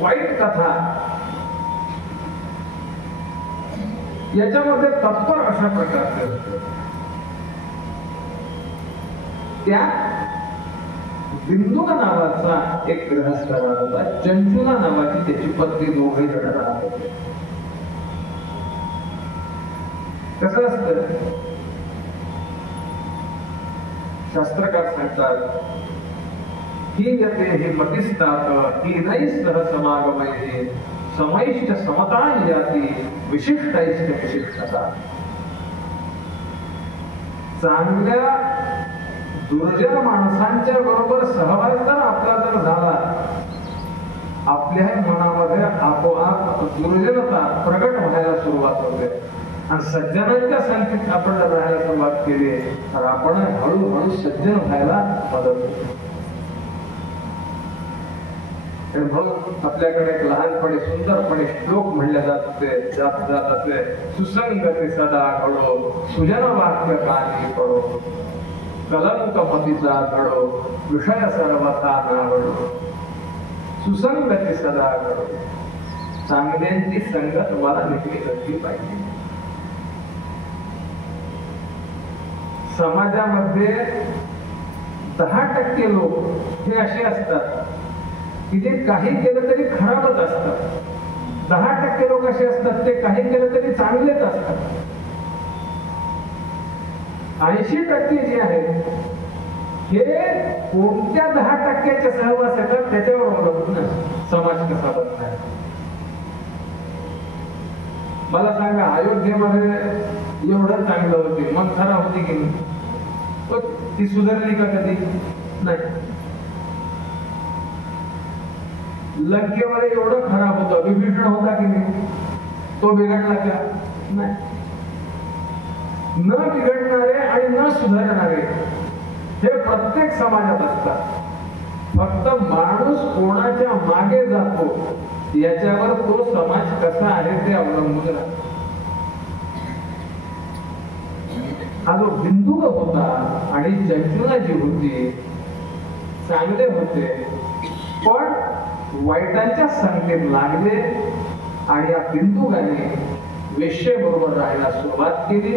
वाईट कथा याच्यामध्ये तत्पर अशा प्रकारचे असते. त्या बिंदुका नावाचा एक गृहस्थ राहत होता. चंचुला नावाची त्याची पत्नी, दोघे जण राहत होते. कसं असतं, शास्त्रकार सांगतात ही यते हे मतिस्तात ही नैसह समागमये समैष्ट समता याती विशिष्टैष्ट विशिष्टता. चांगल्या दुर्जन माणसांच्या बरोबर सहवास जर आपला जर झाला, आपल्या मनामध्ये आपोआप दुर्जनता प्रगट व्हायला सुरुवात होते. आणि सज्जनांच्या संगतीत आपण जर राहायला सुरुवात केली तर आपण हळूहळू सज्जन व्हायला मदत होते. म्हणून आपल्याकडे एक लहानपणी सुंदरपणे श्लोक म्हणले जात असे, सुसंगती सदा घडो, सुजन वाक्य कानी पडो, कलंक मतीचा घडो, विषय सर्वथा नावडो. सुसंगती सदा घडो, चांगल्यांची संगत मला नेहमी असली पाहिजे. समाजामध्ये 10% लोक हे असे असतात की जे काही केलं तरी खराबच असतात. 10% लोक असे असतात ते काही केलं तरी चांगलेच असतात. 80% जे आहेत हे कोणत्या 10%च्या सहवास येतात त्याच्यावर अवलंबून समाज कसा बनणार. मला सांगा, अयोध्येमध्ये एवढं चांगलं होते, मंथरा होती की नाही? ती सुधारली का कधी? नाही. लंकेमध्ये एवढं खराब होतं, विभीषण होता की नाही? तो बिघडला का? नाही. न बिघडणारे आणि न सुधारणारे हे प्रत्येक समाजात असतात. फक्त माणूस कोणाच्या मागे जातो याच्यावर तो समाज कसा आहे ते अवलंबून राहतो. हा जो बिंदुक होता आणि चंचुला जी होती चांगले होते, पण वाईटांच्या संगतीत लागले आणि या बिंदुकाने वेश्येबरोबर राहायला सुरुवात केली.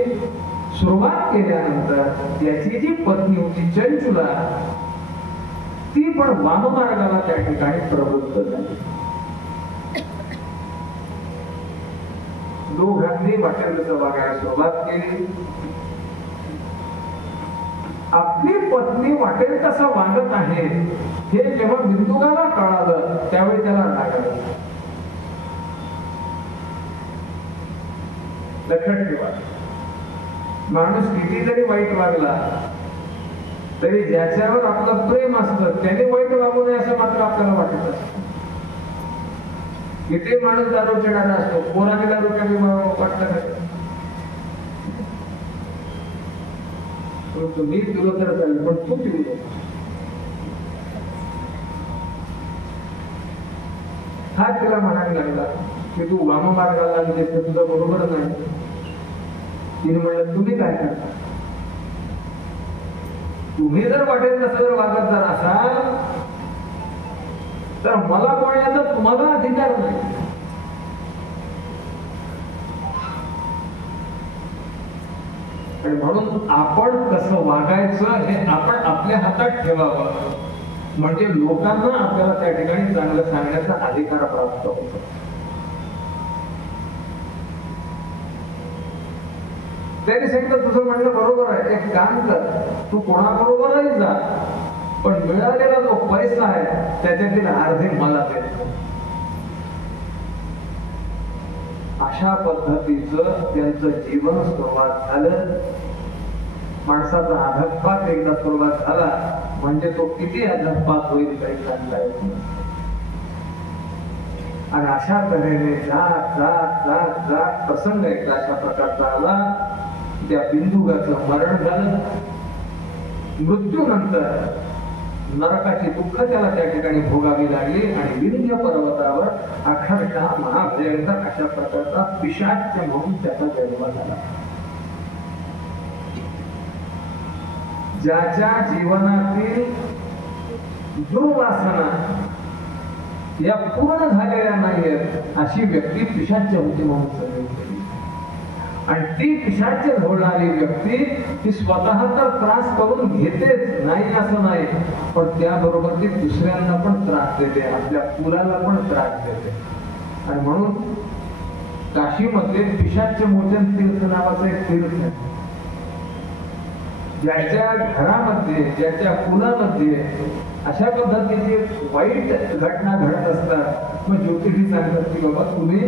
सुरुवात केल्यानंतर त्याची जी पत्नी होती चंचुला, ती पण वाममार्गाला त्या ठिकाणी प्रवृत्त झाली. दोघांनी वाटेल तसं वागायला सुरुवात केली. आपली पत्नी वाटेल तसं वागत आहे हे जेव्हा बिंदुकाला कळालं त्यावेळी त्याला राग आला. लक्षात ठेवा, माणूस किती जरी वाईट वागला तरी ज्याच्यावर आपलं प्रेम असतं त्याने वाईट वागू नये असं मात्र आपल्याला वाटत असतं. किती माणूस दारू पिणारा असतो, पोराने दारू पिणे वाटतं का? मी तुला तर चालेल पण तू पिऊ नको. हा तिला म्हणायला लागला की तू वाममार्गाला म्हणजे तुझं बरोबर नाही. तिने म्हणलं, तुम्ही काय करता? तुम्ही जर वाटेल तसं जर वागत जर असाल तर मला बोलण्याचा तुम्हाला अधिकार नाही. आणि म्हणून आपण कसं वागायचं हे आपण आपल्या हातात ठेवावं, म्हणजे लोकांना आपल्याला त्या ठिकाणी चांगलं सांगण्याचा अधिकार प्राप्त होतो. त्याने सांगितलं, तुझं म्हणणं बरोबर आहे, एक काम कर, तू कोणाबरोबरही जा, पण मिळालेला जो पैसा आहे त्याच्यातील अर्धे मला दे. अशा पद्धतीचं त्यांचं जीवन सुरुवात झालं. माणसाचा अधःपात एकदा सुरुवात झाला म्हणजे तो किती अधःपात होईल काही सांगता येत नाही. आणि अशा तऱ्हेने जात जात जात जात प्रसंग एकदा अशा प्रकारचा आला. त्या बिंदुकाचं मरण झालं. मृत्यूनंतर नरकाची दुःख त्याला त्या ठिकाणी भोगावी लागली आणि विंध्य पर्वतावर अक्षरशः महाभयंकर अशा प्रकारचा पिशाच म्हणून त्याचा जन्म झाला. ज्याच्या जीवनातील दुर्वासना या पूर्ण झालेल्या नाहीयेत अशी व्यक्ती पिशाच्य होती म्हणून सांगितली. आणि ती पिशाच्य झोडणारी व्यक्ती ती स्वतः तर त्रास करून घेतेच नाही असं नाही, पण त्याबरोबर ती दुसऱ्यांना पण त्रास देते, आपल्या कुलाला पण त्रास देते. आणि म्हणून काशीमध्ये पिशाच्य मोचन तीर्थ नावाचं एक तीर्थ आहे. ज्याच्या घरामध्ये ज्याच्या कुलामध्ये अशा पद्धतीची वाईट घटना घडत असतात, मग ज्योतिषी सांगतात की बाबा तुम्ही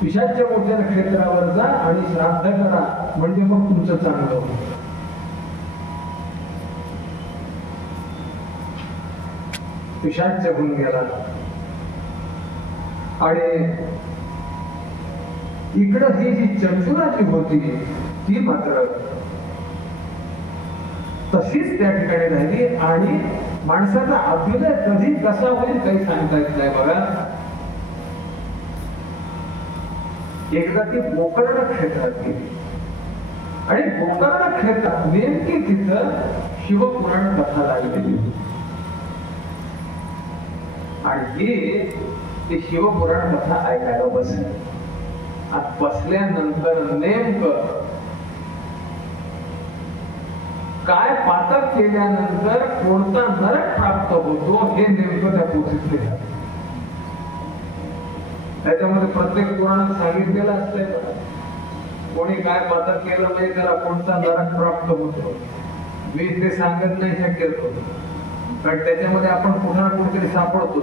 पिशाच्य मोचन क्षेत्रावर जा आणि श्राद्ध करा, म्हणजे मग तुमचं चांगलं होईल. पिशाच्य होऊन गेला. आणि इकडं ही जी चंचुराची होती ती मात्र तशीच त्या ठिकाणी राहिली. आणि माणसाचा अभिनय कधी कसा होईल काही सांगता येत नाही. बघा, एकदा ती गोकर्ण क्षेत्रात गेली आणि गोकर्ण क्षेत्रात नेमकी तिथं शिवपुराण कथा लागलेली आणि ही ती शिवपुराण कथा ऐकायला बसली. बसल्यानंतर नेमकं काय पातक केल्यानंतर कोणता नरक प्राप्त होतो हे नेमकं त्या पोथीत लिहिलं. त्याच्यामध्ये प्रत्येक पुराणात सांगितलेलं असतंय, कोणी काय पातक केलं म्हणजे त्याला कोणता नरक प्राप्त होतो. मी ते सांगत नाही शक्यतो, कारण त्याच्यामध्ये आपण कुठे ना कुठेतरी सापडतो.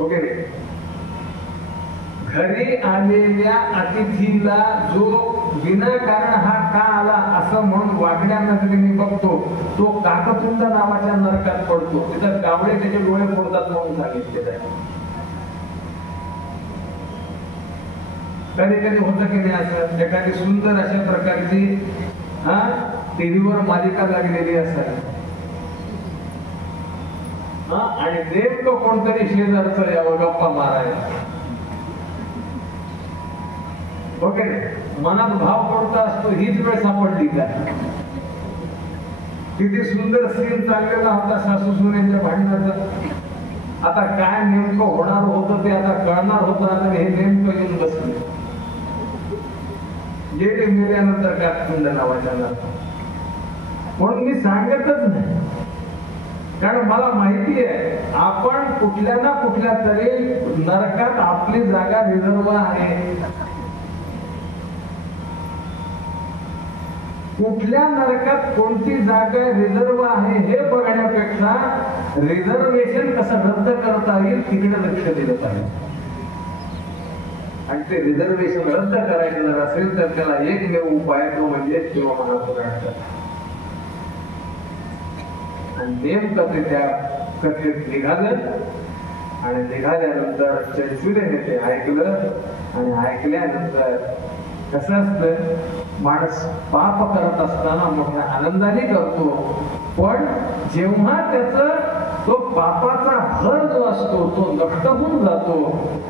ओके, घरी आलेल्या अतिथीला जो विनाकारण हा का आला असं म्हणून वागण्या नजरेने बघतो, तो काकतुंड नावाच्या नरकात पडतो. तिथं कावळे त्याचे डोळे फोडतात म्हणून सांगितलेलं आहे. कधी कधी होतं की नाही असं, एखादी सुंदर अशा प्रकारची टीव्हीवर मालिका लागलेली असावी आणि नेमकं कोणतरी शेजारचं यावं गप्पा मारायला. ओके, मनात भाव कोणता असतो, हीच वेळ सापडली का? किती सुंदर सीन चाललेला होता सासू सुनेच्या भांडणाचा. आता काय नेमकं होणार होतं ते आता कळणार होतं. आता हे नेमकं येऊन बसले गेले मेल्यानंतर काकतुंड नावाच्या नरकात. म्हणून मी सांगतच नाही, कारण मला माहिती आहे आपण कुठल्या ना कुठल्या तरी नरकात आपली जागा रिझर्व आहे. कुठल्या नरकात कोणती जागा रिझर्व आहे हे बघण्यापेक्षा रिझर्वेशन कसं रद्द करता येईल तिकडे लक्ष दिलं पाहिजे. आणि ते रिझर्वेशन रद्द करायचं जर असेल तर त्याला एकमेव उपाय तो म्हणजे शिवमहापुराण. आणि नेमकं ते त्या कथेत निघालं आणि निघाल्यानंतर चंचुरेने ते ऐकलं. आणि ऐकल्यानंतर कसं असतं, माणूस पाप करत असताना मोठ्या आनंदाने करतो, पण जेव्हा त्याचा तो पापाचा भर जो असतो तो नष्ट होऊन जातो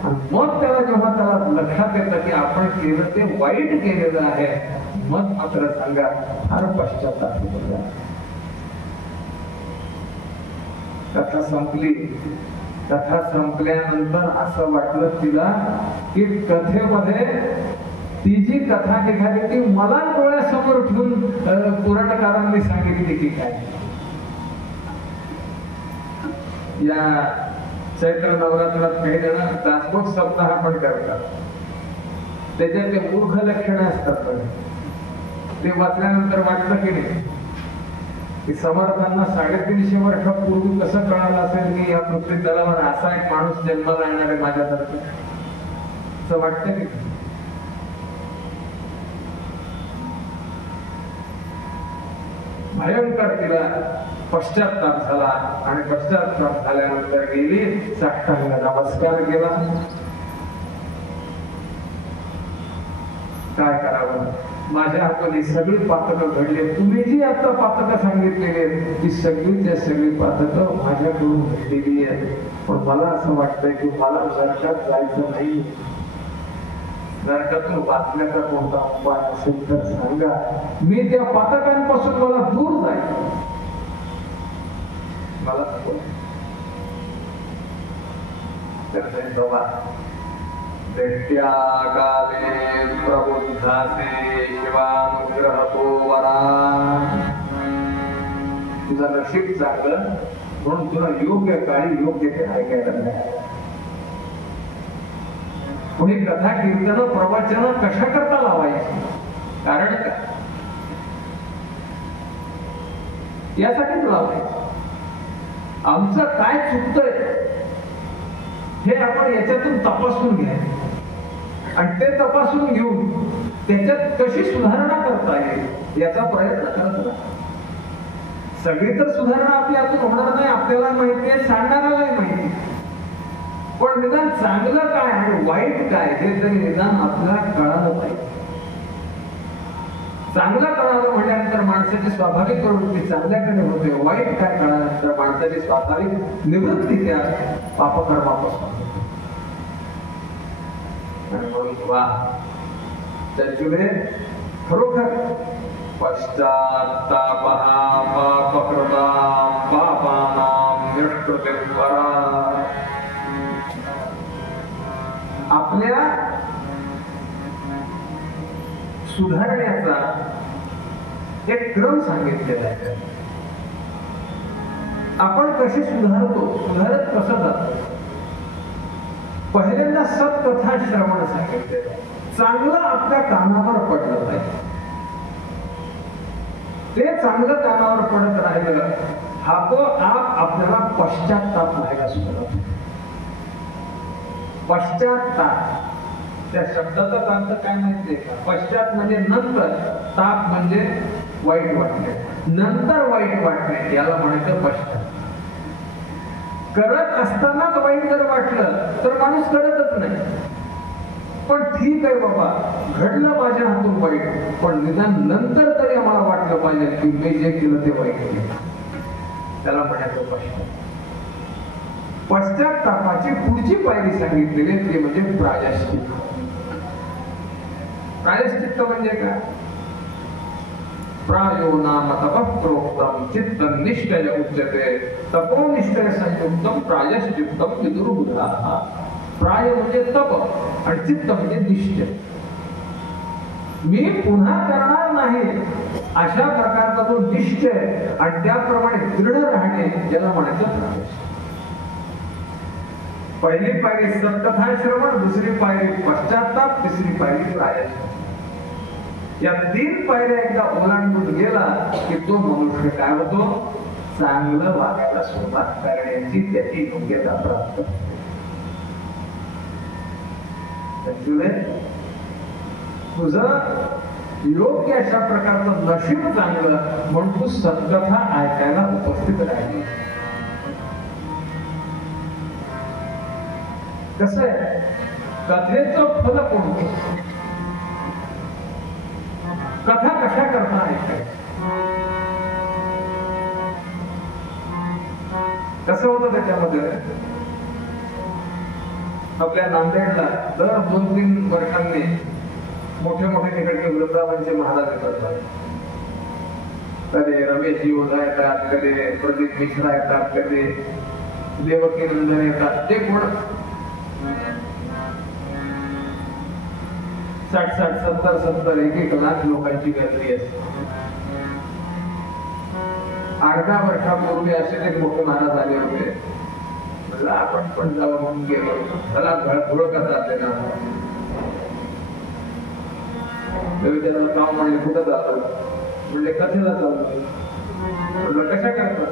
आणि मग त्याला जेव्हा त्याला लक्षात येतं की आपण केलं ते वाईट केलेलं आहे, मग मात्र सांगा फार पश्चाताप होतो. कथा संपली. कथा संपल्यानंतर असं वाटलं तिला की कथेमध्ये ती जी कथा निघाली ती मला डोळ्यासमोर ठेवून पुराणकारांनी सांगितली की काय. या चैत्र नवरात्रात काही जण दासबोध सप्ताह पण करतात. त्याच्यात ते मूर्ख लक्षणे असतात, पण ते वाचल्यानंतर वाटलं की नाही की समर्थांना 350 वर्षापूर्वी कसं कळालं असेल की या पृथ्वी तलावर असा एक माणूस जन्माला येणार आहे माझ्यासारखं, असं वाटतं की. भयंकर तिला पश्चाताप झाला आणि पश्चाताप झाल्यानंतर गेली, साष्टांग नमस्कार केला. काय करावं, माझ्या हाताने सगळी पातकं घडले. तुम्ही जी आता पातकं सांगितलेली आहेत ती सगळीच्या सगळी पातकं माझ्याकडून घडलेली आहेत. पण मला असं वाटतंय की मला नरकात जायचं नाही. नरकातून वाचण्याचा कोणता उपाय असेल तर सांगा, मी त्या पातकांपासून मला दूर जाईल. मला नको. बाबा दृष्ट्या काले प्रबुद्धासे शिवानुग्रह तो वरा. तुझं नशीब चांगलं म्हणून तुला योग्य काळी योग्य ते ऐकायला मिळालं. कोणी कथा कीर्तन प्रवचन कशा करता लावायची, कारण काय, यासाठीच लावायचं. आमचं काय चुकतंय हे आपण याच्यातून तपासून घ्यायचं आणि ते तपासून घेऊन त्याच्यात कशी सुधारणा करता येईल याचा प्रयत्न करत राहा. सगळी तर सुधारणा आपल्या हातून होणार नाही, आपल्याला माहिती आहे, सांगणाऱ्यालाही माहिती, पण निदान चांगलं काय आणि वाईट काय हे तरी निदान आपल्याला कळालं पाहिजे. चांगलं कळालं म्हटल्यानंतर माणसाची स्वाभाविक प्रवृत्ती चांगल्याकडे होते, वाईट काय कळाल्यानंतर माणसाची स्वाभाविक निवृत्ती त्या पापकर्मापासून. त्याच्यामुळे खरोखर पश्चात्तापः पापकृतां पापानां निष्कृतिं वरा. आपल्या सुधारण्याचा एक क्रम सांगितलेला आहे. आपण कसे सुधारतो, सुधारत कसं जातो. पहिल्यांदा सत्कथा श्रवण सांगितलेलं आहे. चांगलं आपल्या कानावर पडलं पाहिजे. ते चांगलं कानावर पडत राहिलं आपोआप आपल्याला पश्चात्ताप व्हायला सुरुवात. पश्चात्ताप त्या शब्दाचा अर्थ काय माहितीये का? पश्चात म्हणजे नंतर, ताप म्हणजे वाईट वाटणे, नंतर वाईट वाटणे, याला म्हणायचं पश्चात. करत असतानाच वाईट जर वाटलं तर माणूस करतच नाही. पण ठीक आहे बाबा, घडलं माझ्या हातून वाईट, पण निदान नंतर तरी आम्हाला वाटलं पाहिजे की मी जे केलं ते वाईट केलं, त्याला म्हणायचं पश्चात. पश्चात्तापाची पुढची पायरी सांगितलेली ती म्हणजे प्रायश्चित्त. प्रायश्चित्त म्हणजे काय? प्रायो नाम तपः प्रोक्तम चित्तं निश्चय उच्यते तपो निश्चय संयुक्तम प्रायश्चित्तम विदुर्बुधाः. प्राय म्हणजे तप आणि चित्त म्हणजे निश्चय. मी पुन्हा करणार नाही अशा प्रकारचा जो निश्चय आणि त्याप्रमाणे दृढ राहणे, याला म्हणायचं प्रायश्चित्त. पहिली पायरी सत्कथा श्रवण, दुसरी पायरी पश्चात्ताप, तिसरी पायरी प्रायश्चित्त. या 3 पायऱ्या एकदा ओलांडून गेला की तो मनुष्य काय होतो? चांगलं वागायला सुरुवात करण्याची त्याची योग्यता प्राप्त. तुझं योग्य अशा प्रकारचं नशीब चांगलं म्हणून तू सत्कथा ऐकायला उपस्थित राहिली. कसं आहे, कथेचं फल कोणतं? कथा कशा करता ऐकायचं? कसं होतं त्याच्यामध्ये? आपल्या नांदेडला दर 2-3 वर्षांनी मोठे मोठे तिकडचे वृंदावनचे महाराज येतात. कधी रमेशजी ओझा येतात, कधी प्रदीप मिश्रा येतात, कधी देवकी नंदन येतात. ते कोण 60-60, 70-70, 1-1 लाख लोकांची गर्दी असते. 8-10 वर्षापूर्वी असे एक मोठे महाराज आले होते. म्हणलं आपण पण जावं म्हणून गेलो. त्याला घोळ कसा देणार? त्याला काम म्हणले कुठं जातो? म्हणले कथेला चालतो. म्हणलं कशा करता?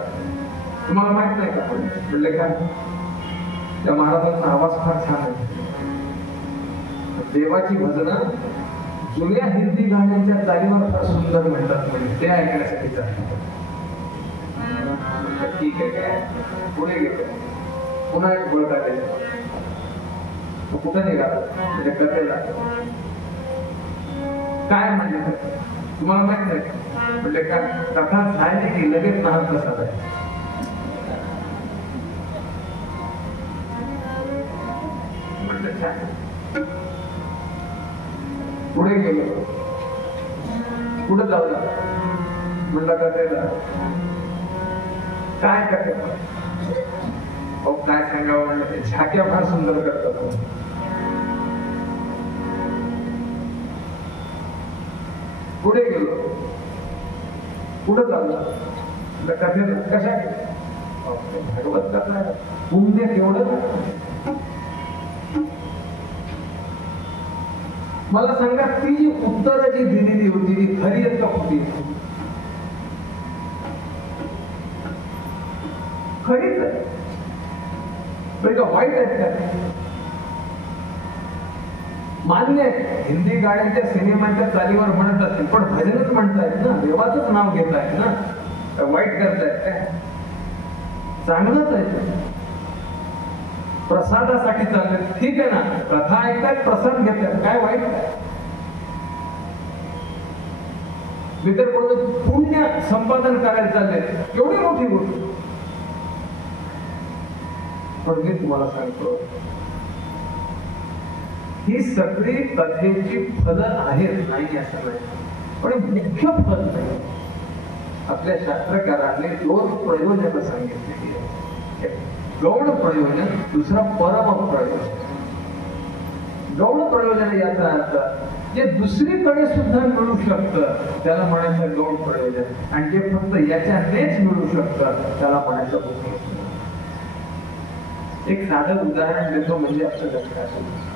तुम्हाला माहित नाही का? म्हणले काय? त्या महाराजांचा आवाज फार छान आहे. देवाची भजनं जुन्या हिंदी गाण्यांच्या चालीवर फार सुंदर म्हणतात, म्हणजे ते ऐकण्यासाठी चालतात. ठीक आहे, काय पुढे गेलो. पुन्हा एक गोळ काढायचा. कुठं निघाला? म्हणजे कथेला. काय म्हणलं? तुम्हाला माहित नाही? म्हणजे काय? कथा झाली की लगेच नाव कसा जायचं? म्हणलं छान. पुढे गेलो. कुठं जाऊ? म्हणलं कथेला. काय करतात काय सांगावं म्हणलं ते झाक्या फार सुंदर करतात. पुढे गेलो, पुढे चाललं कथेला कशा भागवत कथा पुण्य केवढं. मला सांगा ती जी उत्तरं जी दिलेली होती ती खरी आहेत का खोटी? खरीच आहे का वाईट आहेत का? मान्य आहे हिंदी गाण्यांच्या सिनेमांच्या चालीवर म्हणत असतील पण भजनच म्हणतायत ना, देवाचंच नाव घेत आहेत ना, वाईट करतायत काय? चांगलंच आहे, प्रसादासाठी चालले ठीक आहे ना, कथा ऐकतात प्रसाद घेतात काय वाईट काय? इतर कोणतं पुण्य संपादन करायला चालले एवढी मोठी गोष्ट. पण मी तुम्हाला सांगतो ही सगळी कथेची फलं आहेत नाही असं नाही, पण मुख्य फल नाही. आपल्या शास्त्रकारांनी 2 प्रयोजन सांगितलेली आहे, गौण प्रयोजन, दुसरा परम प्रयोजन. गौण प्रयोजन याचा अर्थ जे दुसरीकडे सुद्धा मिळू शकतं त्याला म्हणायचं गौण प्रयोजन, आणि जे फक्त याच्यानेच मिळू शकतं त्याला म्हणायचं. एक साधं उदाहरण देतो म्हणजे आपलं लक्षात येईल.